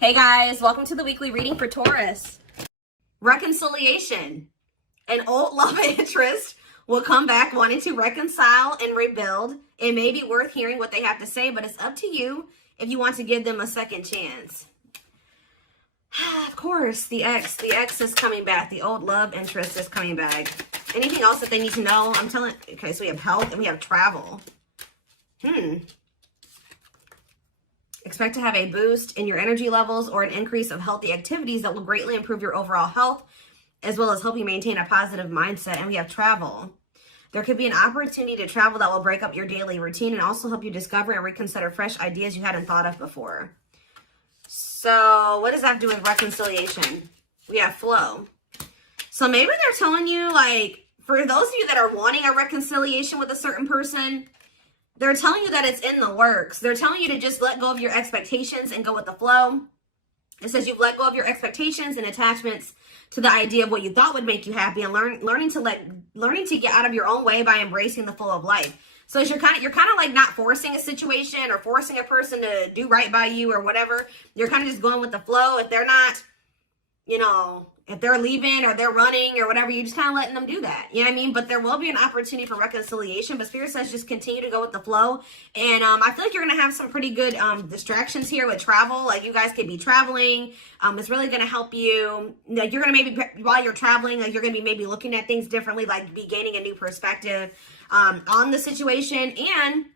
Hey guys, welcome to the weekly reading for Taurus. Reconciliation. An old love interest will come back wanting to reconcile and rebuild. It may be worth hearing what they have to say, but it's up to you if you want to give them a second chance. Of course, the ex is coming back. The old love interest is coming back. Anything else that they need to know? Okay, so we have health and we have travel. Expect to have a boost in your energy levels or an increase of healthy activities that will greatly improve your overall health, as well as help you maintain a positive mindset. And we have travel. There could be an opportunity to travel that will break up your daily routine and also help you discover and reconsider fresh ideas you hadn't thought of before. So what does that have to do with reconciliation? We have flow. So maybe they're telling you, like, for those of you that are wanting a reconciliation with a certain person, they're telling you that it's in the works. They're telling you to just let go of your expectations and go with the flow. It says you've let go of your expectations and attachments to the idea of what you thought would make you happy, and learning to get out of your own way by embracing the flow of life. So you're kind of like not forcing a situation or forcing a person to do right by you or whatever. You're kind of just going with the flow. If they're not, if they're leaving or they're running or whatever, you're just kind of letting them do that. You know what I mean? But there will be an opportunity for reconciliation. But Spirit says just continue to go with the flow. And I feel like you're going to have some pretty good distractions here with travel. Like you guys could be traveling. It's really going to help you. Like you're going to maybe, while you're traveling, like you're going to be maybe looking at things differently, like be gaining a new perspective on the situation. And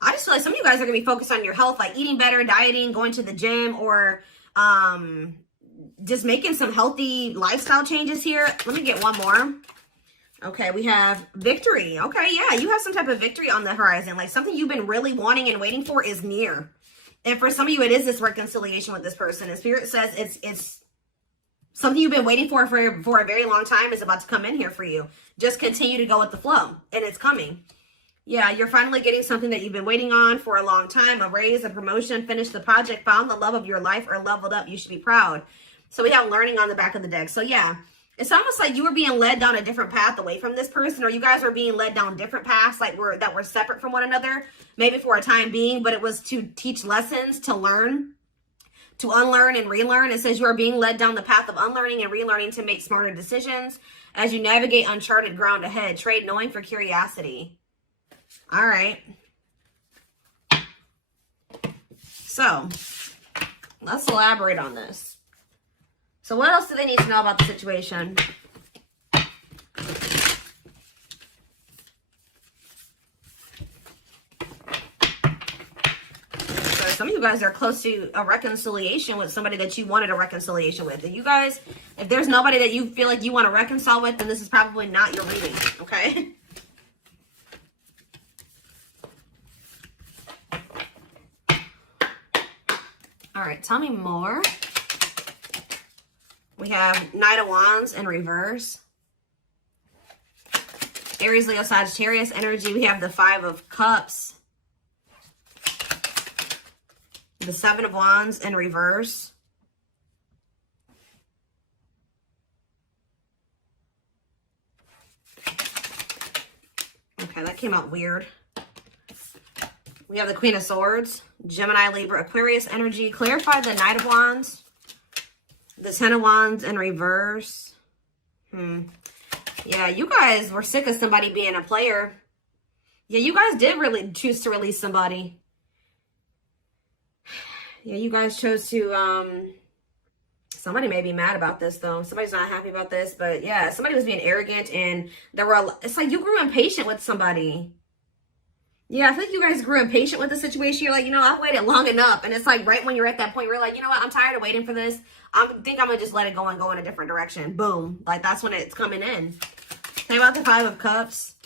I just feel like some of you guys are going to be focused on your health, like eating better, dieting, going to the gym, or just making some healthy lifestyle changes here. Let me get one more. Okay, we have victory. Okay, yeah, you have some type of victory on the horizon. Like something you've been really wanting and waiting for is near. And for some of you, it is this reconciliation with this person. And Spirit says it's something you've been waiting for a very long time is about to come in here for you. Just continue to go with the flow, and it's coming. Yeah, you're finally getting something that you've been waiting on for a long time. A raise, a promotion, finished the project, found the love of your life, or leveled up. You should be proud. So we have learning on the back of the deck. So yeah, it's almost like you were being led down a different path away from this person, or you guys were being led down different paths that were separate from one another, maybe for a time being, but it was to teach lessons, to learn, to unlearn and relearn. It says you are being led down the path of unlearning and relearning to make smarter decisions as you navigate uncharted ground ahead. Trade knowing for curiosity. All right. So let's elaborate on this. So what else do they need to know about the situation? So some of you guys are close to a reconciliation with somebody that you wanted a reconciliation with. And you guys, if there's nobody that you feel like you want to reconcile with, then this is probably not your reading, okay? All right, tell me more. We have Knight of Wands in reverse. Aries, Leo, Sagittarius energy. We have the Five of Cups. The Seven of Wands in reverse. Okay, that came out weird. We have the Queen of Swords. Gemini, Libra, Aquarius energy. Clarify the Knight of Wands. The Ten of Wands in reverse. Yeah, you guys were sick of somebody being a player. Yeah, you guys did really choose to release somebody. Yeah, you guys chose to, somebody may be mad about this though. Somebody's not happy about this, but yeah, somebody was being arrogant and it's like you grew impatient with somebody. Yeah, I think you guys grew impatient with the situation. You're like, I've waited long enough. And it's like right when you're at that point, you're like, you know what? I'm tired of waiting for this. I think I'm going to just let it go and go in a different direction. Boom. Like that's when it's coming in. Think about the Five of Cups.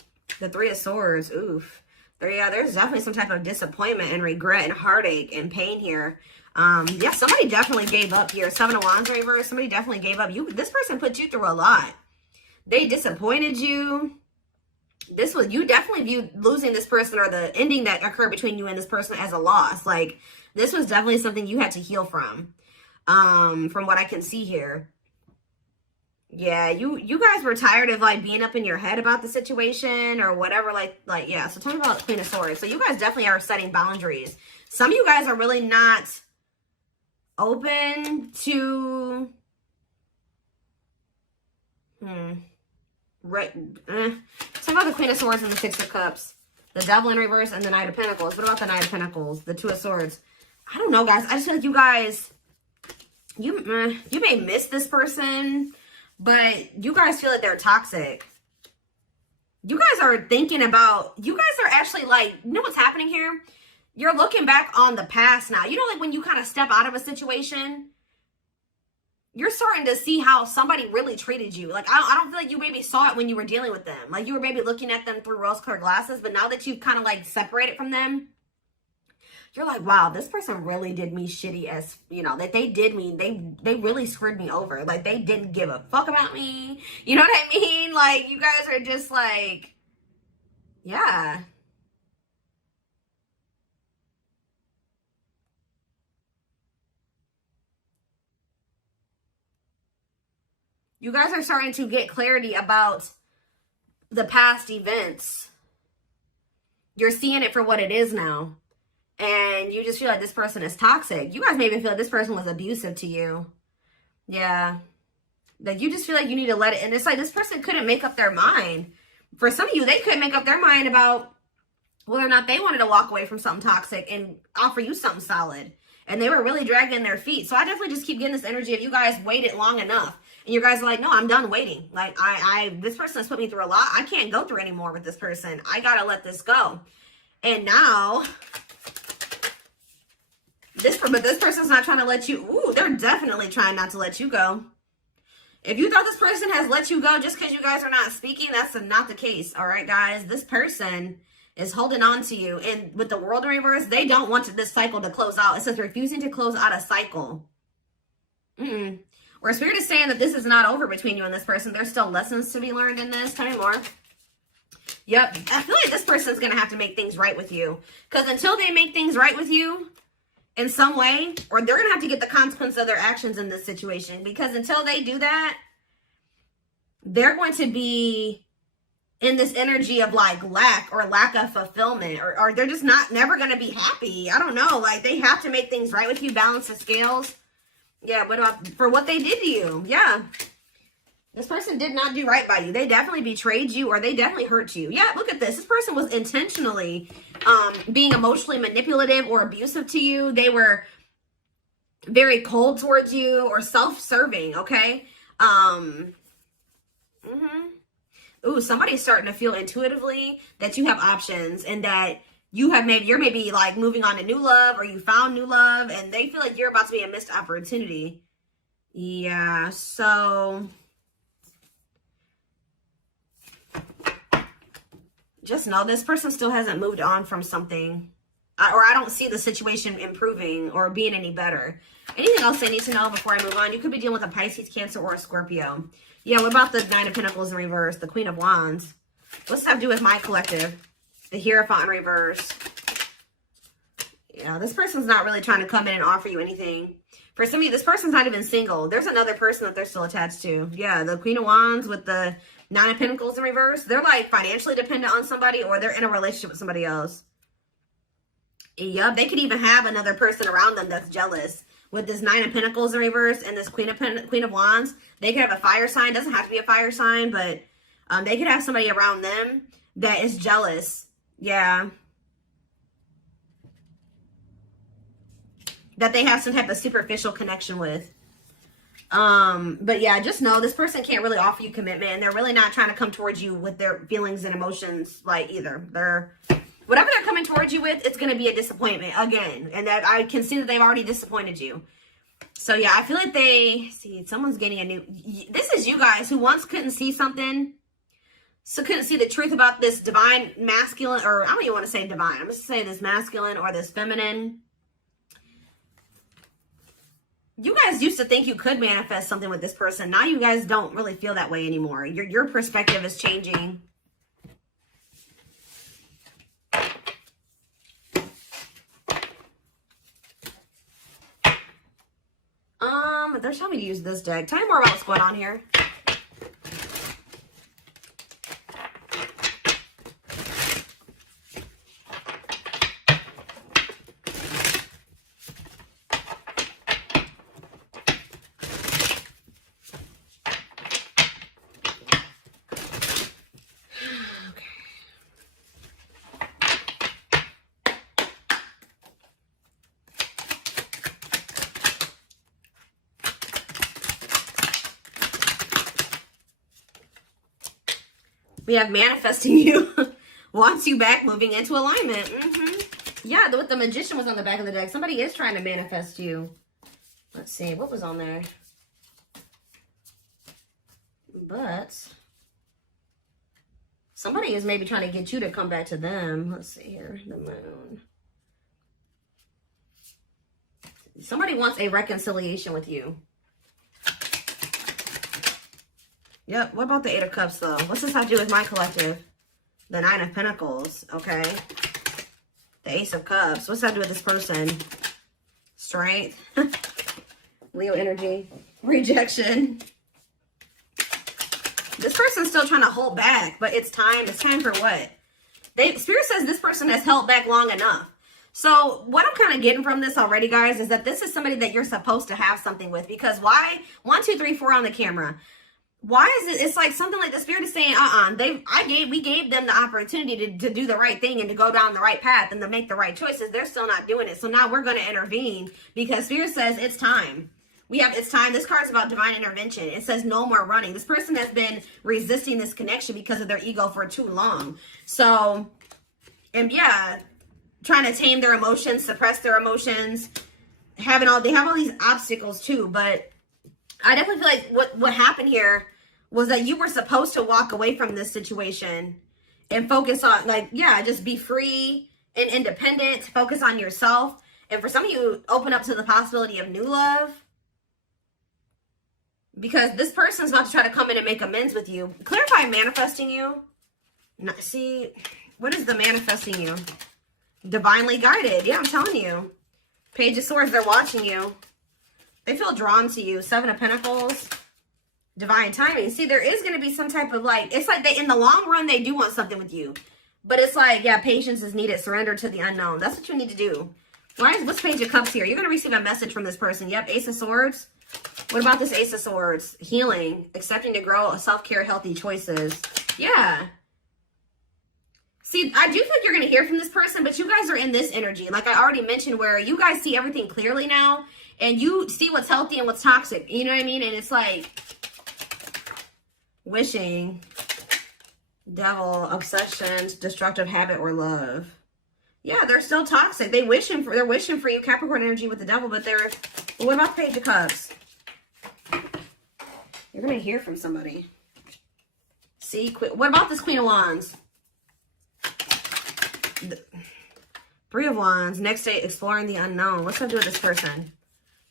The Three of Swords. Oof. Yeah, there's definitely some type of disappointment and regret and heartache and pain here. Yeah, somebody definitely gave up here. Seven of Wands reverse. Somebody definitely gave up. This person put you through a lot. They disappointed you. You definitely viewed losing this person or the ending that occurred between you and this person as a loss. Like this was definitely something you had to heal from what I can see here. Yeah, you guys were tired of like being up in your head about the situation or whatever. Like yeah. So tell me about Queen of Swords. So you guys definitely are setting boundaries. Some of you guys are really not open to right. Talk about the Queen of Swords and the Six of Cups, the Devil in reverse, and the Knight of Pentacles. What about the Knight of Pentacles, the Two of Swords? I don't know, guys. I just feel like you guys, you may miss this person, but you guys feel like they're toxic. You guys are thinking about, you guys are actually like, you know what's happening here? You're looking back on the past now. You know, like when you kind of step out of a situation, you're starting to see how somebody really treated you. Like, I don't feel like you maybe saw it when you were dealing with them. Like, you were maybe looking at them through rose-colored glasses, but now that you've kind of, like, separated from them, you're like, wow, this person really did me shitty as, you know, that they did me. They really screwed me over. Like, they didn't give a fuck about me. You know what I mean? Like, you guys are just like, yeah. You guys are starting to get clarity about the past events. You're seeing it for what it is now. And you just feel like this person is toxic. You guys maybe feel like this person was abusive to you. Yeah. Like you just feel like you need to let it. And it's like this person couldn't make up their mind. For some of you, they couldn't make up their mind about whether or not they wanted to walk away from something toxic and offer you something solid. And they were really dragging their feet. So I definitely just keep getting this energy of you guys waited long enough. And you guys are like, no, I'm done waiting. Like, this person has put me through a lot. I can't go through anymore with this person. I got to let this go. And now, this person's not trying to let you, ooh, they're definitely trying not to let you go. If you thought this person has let you go just because you guys are not speaking, that's not the case. All right, guys, this person is holding on to you. And with the World in reverse, they don't want this cycle to close out. It says refusing to close out a cycle. Or Spirit is saying that this is not over between you and this person. There's still lessons to be learned in this. Tell me more. Yep. I feel like this person's going to have to make things right with you. Because until they make things right with you in some way, or they're going to have to get the consequence of their actions in this situation. Because until they do that, they're going to be in this energy of like lack of fulfillment. Or they're just never going to be happy. I don't know. Like they have to make things right with you. Balance the scales. Yeah, what about for what they did to you? Yeah. This person did not do right by you. They definitely betrayed you or they definitely hurt you. Yeah, look at this. This person was intentionally being emotionally manipulative or abusive to you. They were very cold towards you or self-serving, okay? Ooh, somebody's starting to feel intuitively that you have options and that you're maybe like moving on to new love or you found new love and they feel like you're about to be a missed opportunity. Yeah, so just know this person still hasn't moved on from something or I don't see the situation improving or being any better. Anything else I need to know before I move on? You could be dealing with a Pisces, Cancer, or a Scorpio. Yeah, what about the Nine of Pentacles in reverse, the Queen of Wands? What's that have to do with my collective? The Hierophant in reverse. Yeah, this person's not really trying to come in and offer you anything. For some of you, this person's not even single. There's another person that they're still attached to. Yeah, the Queen of Wands with the Nine of Pentacles in reverse. They're like financially dependent on somebody or they're in a relationship with somebody else. Yup, they could even have another person around them that's jealous. With this Nine of Pentacles in reverse and this Queen of Wands, they could have a fire sign. Doesn't have to be a fire sign, but they could have somebody around them that is jealous. Yeah. That they have some type of superficial connection with. But yeah, just know this person can't really offer you commitment and they're really not trying to come towards you with their feelings and emotions like either. Whatever they're coming towards you with, it's going to be a disappointment again. And that I can see that they've already disappointed you. So yeah, I feel like someone's getting a new, this is you guys who once couldn't see something. So couldn't see the truth about this divine masculine, or I don't even want to say divine. I'm just saying this masculine or this feminine. You guys used to think you could manifest something with this person. Now you guys don't really feel that way anymore. Your perspective is changing. They're telling me to use this deck. Tell me more about what's going on here. We have manifesting you. Wants you back, moving into alignment. Yeah, the Magician was on the back of the deck. Somebody is trying to manifest you. Let's see. What was on there? But somebody is maybe trying to get you to come back to them. Let's see here. The Moon. Somebody wants a reconciliation with you. Yep. What about the Eight of Cups, though? What's this have to do with my collective? The Nine of Pentacles. Okay. The Ace of Cups. What's that do with this person? Strength. Leo energy. Rejection. This person's still trying to hold back, but it's time. It's time for what? Spirit says this person has held back long enough. So what I'm kind of getting from this already, guys, is that this is somebody that you're supposed to have something with. Because why? 1, 2, 3, 4 on the camera. Why is it? It's like something like the Spirit is saying, we gave them the opportunity to do the right thing and to go down the right path and to make the right choices. They're still not doing it. So now we're going to intervene because Spirit says it's time. It's time. This card is about divine intervention. It says no more running. This person has been resisting this connection because of their ego for too long. So, and yeah, trying to tame their emotions, suppress their emotions, they have all these obstacles too. But I definitely feel like what happened here was that you were supposed to walk away from this situation and focus on, just be free and independent, focus on yourself. And for some of you, open up to the possibility of new love. Because this person's about to try to come in and make amends with you. Clarify manifesting you. See, what is the manifesting you? Divinely guided. Yeah, I'm telling you. Page of Swords, they're watching you. They feel drawn to you. Seven of Pentacles. Divine timing. See, there is going to be some type of it's like in the long run, they do want something with you. But it's like, yeah, patience is needed. Surrender to the unknown. That's what you need to do. What's Page of Cups here? You're going to receive a message from this person. Yep, Ace of Swords. What about this Ace of Swords? Healing, accepting to grow, self-care, healthy choices. Yeah. See, I do think you're going to hear from this person, but you guys are in this energy. Like I already mentioned, where you guys see everything clearly now, and you see what's healthy and what's toxic. You know what I mean? And it's like wishing, devil, obsessions, destructive habit, or love. Yeah, they're still toxic. They're wishing for you, Capricorn energy with the devil, but what about the Page of Cups? You're going to hear from somebody. See, what about this Queen of Wands? Three of Wands. Next day, exploring the unknown. What's that do with this person?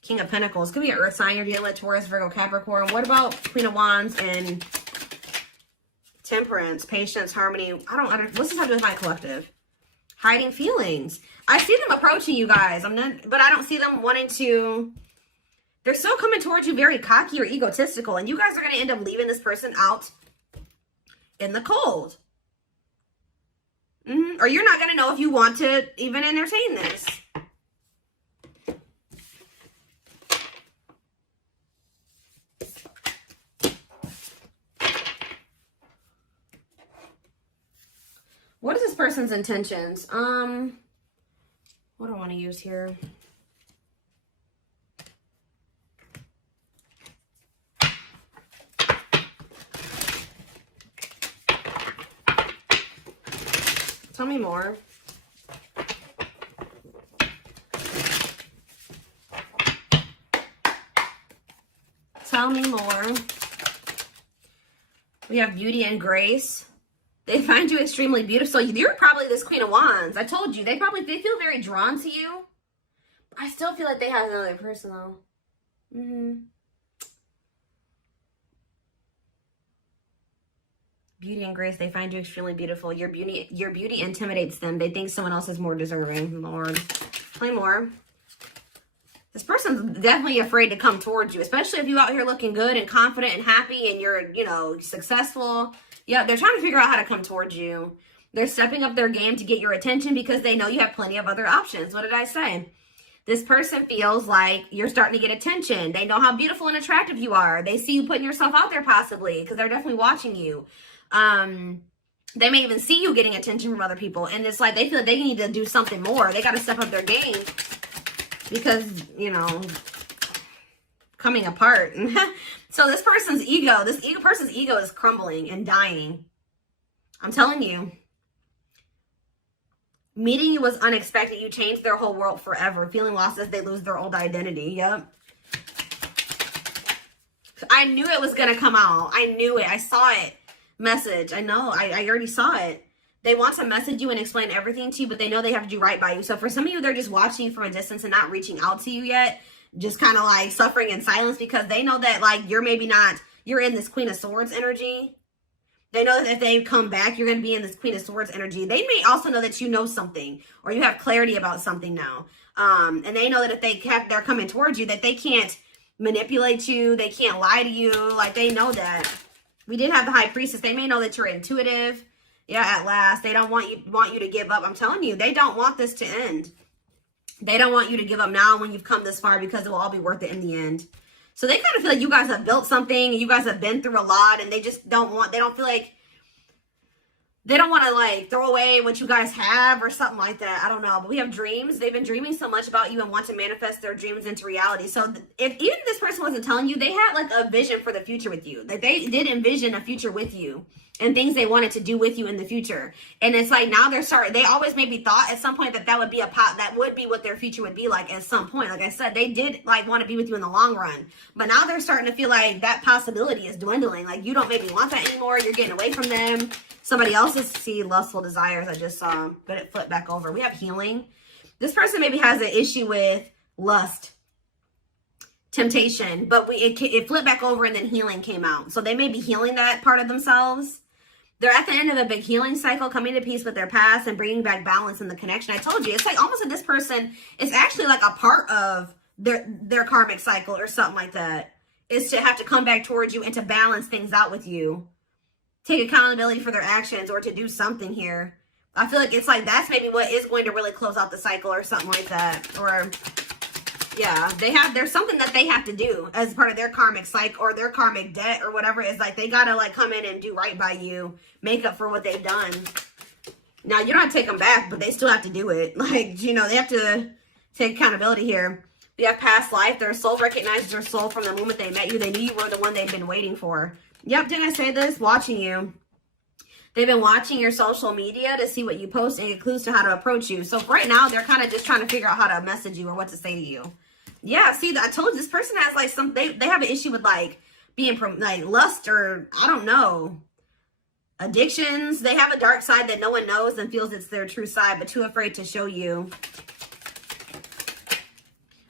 King of Pentacles. Could be an earth sign you're dealing with, Taurus, Virgo, Capricorn. What about Queen of Wands and Temperance, patience, harmony? What's this have to do with my collective? Hiding feelings. I see them approaching you guys. But I don't see them wanting to. They're still coming towards you very cocky or egotistical. And you guys are going to end up leaving this person out in the cold. Or you're not going to know if you want to even entertain this. What is this person's intentions? What do I want to use here? Tell me more. Tell me more. We have beauty and grace. They find you extremely beautiful. So you're probably this Queen of Wands. I told you. They feel very drawn to you. I still feel like they have another person though. Beauty and grace, they find you extremely beautiful. Your beauty intimidates them. They think someone else is more deserving. Lord. Play more. This person's definitely afraid to come towards you, especially if you out here looking good and confident and happy and you're, successful. Yeah, they're trying to figure out how to come towards you. They're stepping up their game to get your attention because they know you have plenty of other options. What did I say? This person feels like you're starting to get attention. They know how beautiful and attractive you are. They see you putting yourself out there possibly because they're definitely watching you. They may even see you getting attention from other people. And it's like they feel like they need to do something more. They got to step up their game because, coming apart. So this person's ego is crumbling and dying. I'm telling you. Meeting you was unexpected. You changed their whole world forever. Feeling lost as they lose their old identity. Yep. I knew it was going to come out. I knew it. I saw it. Message. I know. I already saw it. They want to message you and explain everything to you, but they know they have to do right by you. So for some of you, they're just watching you from a distance and not reaching out to you yet. Just kind of like suffering in silence because they know that like you're maybe not, you're in this Queen of Swords energy. They know that if they come back, you're going to be in this Queen of Swords energy. They may also know that you know something or you have clarity about something now. And they know that if they're coming towards you, that they can't manipulate you. They can't lie to you. Like they know that. We did have the High Priestess. They may know that you're intuitive. Yeah, at last. They don't want you to give up. I'm telling you, they don't want this to end. They don't want you to give up now when you've come this far because it will all be worth it in the end. So they kind of feel like you guys have built something. You guys have been through a lot and they just don't want to like throw away what you guys have or something like that. I don't know. But we have dreams. They've been dreaming so much about you and want to manifest their dreams into reality. So if even this person wasn't telling you, they had like a vision for the future with you. Like they did envision a future with you and things they wanted to do with you in the future. And it's like now they always maybe thought at some point that would be that would be what their future would be like at some point. Like I said, they did like want to be with you in the long run. But now they're starting to feel like that possibility is dwindling. Like you don't maybe want that anymore. You're getting away from them. Somebody else's lustful desires I just saw, but it flipped back over. We have healing. This person maybe has an issue with lust, temptation, but it flipped back over and then healing came out. So they may be healing that part of themselves. They're at the end of a big healing cycle, coming to peace with their past and bringing back balance in the connection. I told you, it's like almost that this person is actually like a part of their karmic cycle or something like that. Is to have to come back towards you and to balance things out with you. Take accountability for their actions or to do something here. I feel like it's like that's maybe what is going to really close out the cycle or something like that. Or yeah, there's something that they have to do as part of their karmic cycle or their karmic debt or whatever it is. Like they gotta like come in and do right by you, make up for what they've done. Now you don't have to take them back, but they still have to do it. Like, you know, they have to take accountability here. We have past life. Their soul recognizes their soul from the moment they met you. They knew you were the one they've been waiting for. Yep, didn't I say this? Watching you. They've been watching your social media to see what you post and get clues to how to approach you. So right now, they're kind of just trying to figure out how to message you or what to say to you. Yeah, see, I told you this person has like they have an issue with like being like lust or I don't know, addictions. They have a dark side that no one knows and feels it's their true side, but too afraid to show you.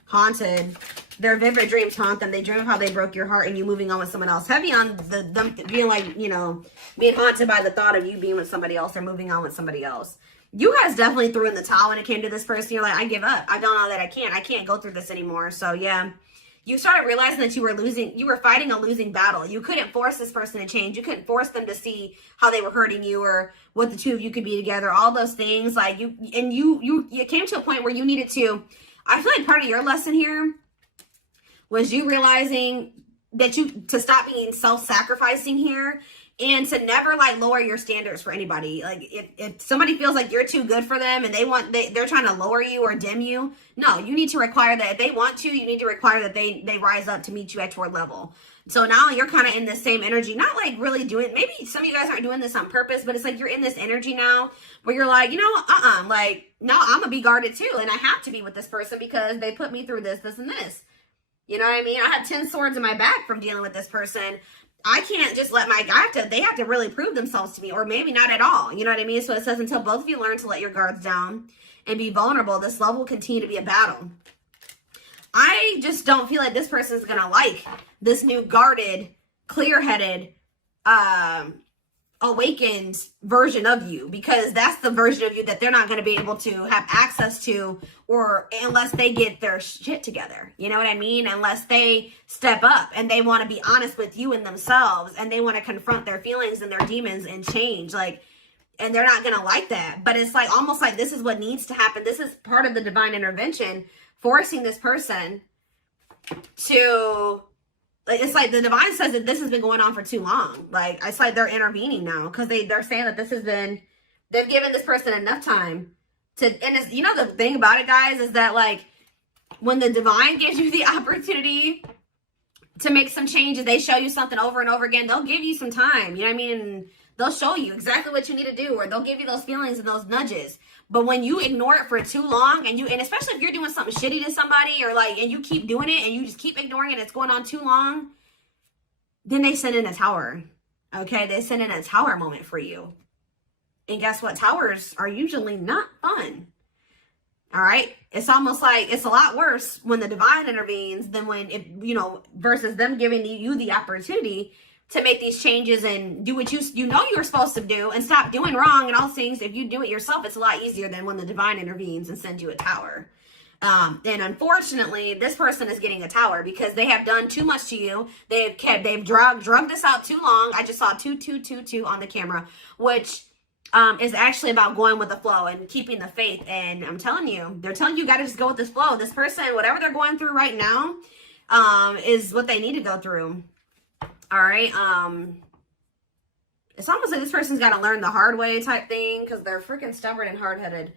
Haunted. Their vivid dreams haunt them. They dream of how they broke your heart and you moving on with someone else. Heavy on them being like, you know, being haunted by the thought of you being with somebody else or moving on with somebody else. You guys definitely threw in the towel when it came to this person. You're like, I give up. I don't know that I can't go through this anymore. So yeah, you started realizing that you were fighting a losing battle. You couldn't force this person to change. You couldn't force them to see how they were hurting you or what the two of you could be together. All those things like you came to a point where you needed to, I feel like part of your lesson here was you realizing that to stop being self-sacrificing here and to never like lower your standards for anybody. Like if somebody feels like you're too good for them and they're trying to lower you or dim you, no, you need to require that if they want to, you need to require that they rise up to meet you at your level. So now you're kind of in the same energy, not like really doing, maybe some of you guys aren't doing this on purpose, but it's like you're in this energy now where you're like, you know, like, no, I'm gonna be guarded too. And I have to be with this person because they put me through this, and this. You know what I mean? I had 10 swords in my back from dealing with this person. I can't just let they have to really prove themselves to me, or maybe not at all. You know what I mean? So it says, until both of you learn to let your guards down and be vulnerable, this love will continue to be a battle. I just don't feel like this person is going to like this new guarded, clear-headed, awakened version of you, because that's the version of you that they're not going to be able to have access to, or unless they get their shit together. You know what I mean? Unless they step up and they want to be honest with you and themselves, and they want to confront their feelings and their demons and change, like, and they're not going to like that. But it's like almost like this is what needs to happen. This is part of the divine intervention, forcing this person to, like, it's like the divine says that this has been going on for too long. Like, it's like they're intervening now because they're saying that this has been, they've given this person enough time to, and it's, you know, the thing about it, guys, is that like when the divine gives you the opportunity to make some changes, they show you something over and over again, they'll give you some time. You know what I mean? And They'll show you exactly what you need to do, or they'll give you those feelings and those nudges. But when you ignore it for too long, and especially if you're doing something shitty to somebody, or like, and you keep doing it and you just keep ignoring it, and it's going on too long, then they send in a tower. Okay, they send in a tower moment for you. And guess what? Towers are usually not fun. All right. It's almost like it's a lot worse when the divine intervenes than when, versus them giving you the opportunity to make these changes and do what you're supposed to do and stop doing wrong and all things. If you do it yourself, it's a lot easier than when the divine intervenes and sends you a tower. And unfortunately, this person is getting a tower because they have done too much to you. They've drugged this out too long. I just saw 2222 on the camera, which is actually about going with the flow and keeping the faith. And I'm telling you, they're telling you got to just go with this flow. This person, whatever they're going through right now, is what they need to go through. All right. It's almost like this person's got to learn the hard way type thing because they're freaking stubborn and hard-headed.